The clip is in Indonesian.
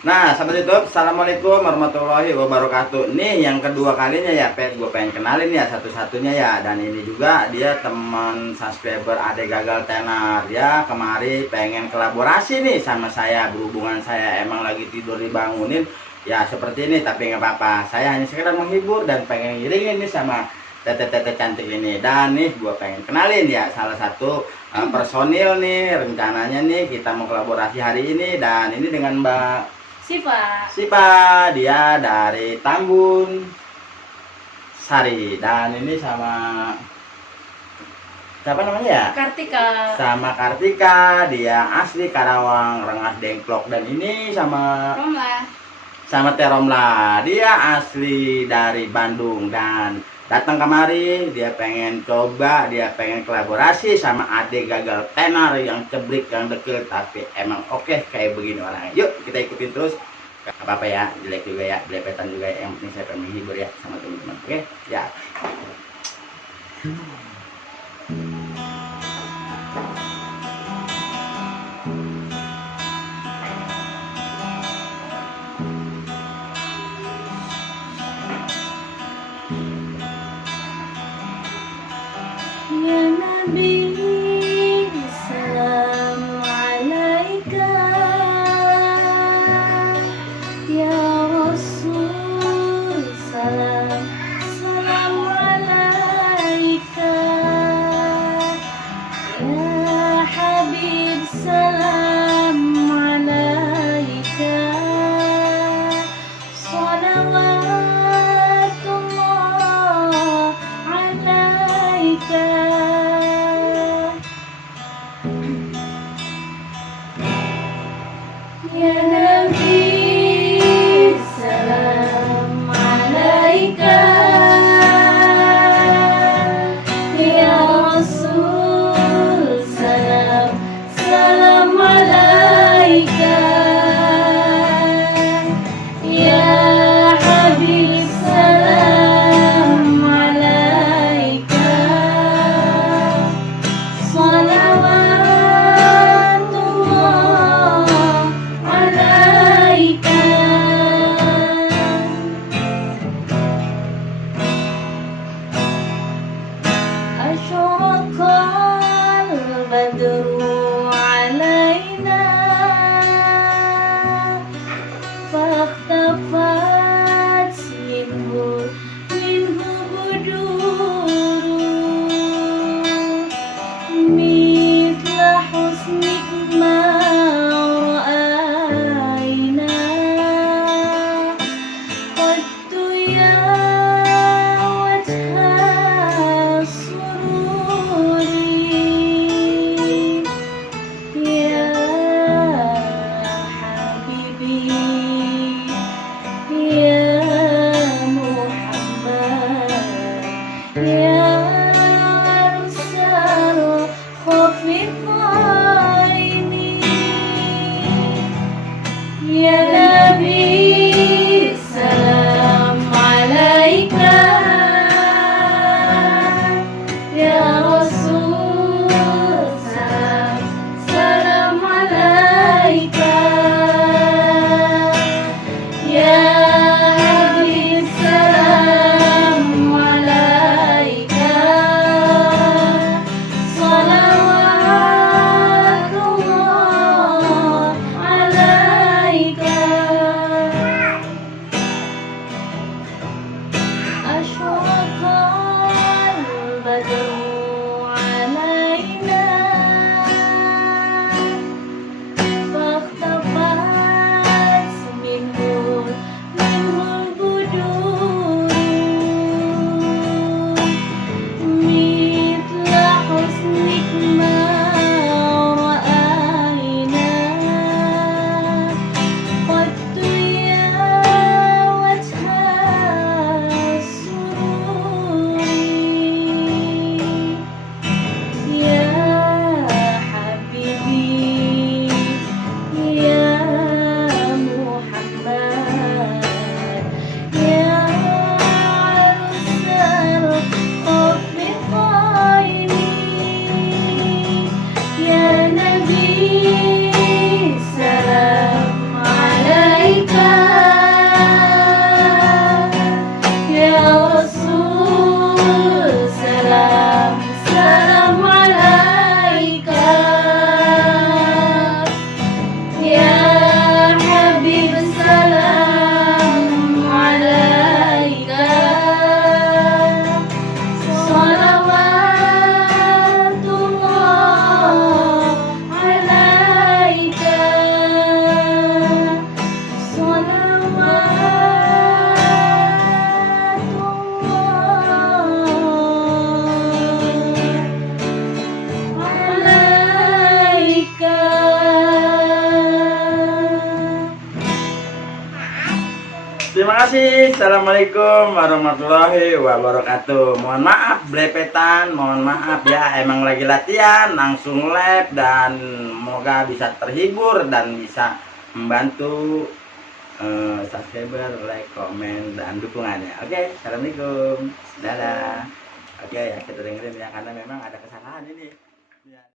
Nah, sahabat YouTube, Assalamualaikum warahmatullahi wabarakatuh. Nih yang kedua kalinya ya, gue pengen kenalin ya satu-satunya ya. Dan ini juga dia teman subscriber Ade Gagal Tenar ya. Kemari pengen kolaborasi nih sama saya. Berhubungan saya emang lagi tidur dibangunin ya seperti ini, tapi nggak apa-apa. Saya hanya sekedar menghibur dan pengen ngiringin nih sama tete-tete cantik ini. Dan nih gue pengen kenalin ya salah satu personil nih. Rencananya nih kita mau kolaborasi hari ini, dan ini dengan Mbak Sipa, dia dari Tambun Sari. Dan ini sama siapa namanya ya? Kartika. Sama Kartika, dia asli Karawang, Rengas Dengklok. Dan ini sama Romla. Sama Teromla, dia asli dari Bandung dan datang kemari. Dia pengen coba, dia pengen kolaborasi sama Ade Gagal Tenar yang ceblik, yang dekil, tapi emang oke kayak begini orangnya. Yuk kita ikutin terus. Gak apa-apa ya, jelek juga ya, belepetan juga ya. Yang penting saya pengen menghibur ya sama teman-teman. Oke ya. Ya Nabi, salam alaika. Ya Rasul, salam alaika. Ya Habib, salam alaika. Salawatullah alaika. Ya Nabi, salam alaika. Ya Rasul, salam alaika. Ya Habib, salam alaika. Salawatullah alaika. Asyraqal badru alaina fakhtafat minhu buduru mithla husnik ma ra'ayna qattu ya wajha sururi. Ya Habibi, ya Muhammad, ya Arsal Khafiqaini. Ya Nabi, salam alaika. Ya Rasul, salam alaika. Ya Habib, salam alaika. Salawatullah alaika. Terima kasih. Assalamualaikum warahmatullahi wabarakatuh. Mohon maaf blepetan, mohon maaf ya, emang lagi latihan langsung lab, dan semoga bisa terhibur dan bisa membantu subscriber, like, komen, dan dukungannya. Oke, assalamualaikum. Dadah. Oke ya, kita dengerin ya, karena memang ada kesalahan ini. Ya.